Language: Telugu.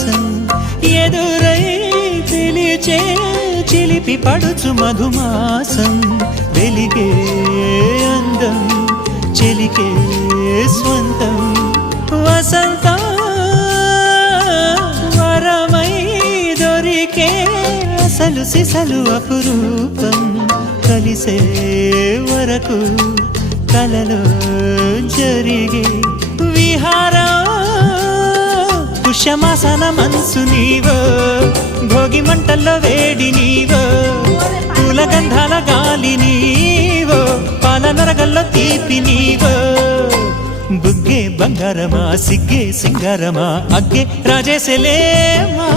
విలాసం ఎదురై పిలిచే చిలిపి పడుచు మధుమాసం వెలిగే అందం చెలికే స్వంతం వసంతం వరమై దొరికే అసలు సిసలు అపురూపం కలిసే వరకు కలలో జరిగే విహారం పుష్యమాసన మనసు నీవో భోగి మంటల్లో వేడి నీవో పూల గంధాల గాలి నీవో పాల నరగల్లో తీపి నీవో బుగ్గే బంగారమా సిగ్గే సింగారమా అగ్గే రాజేసలేమా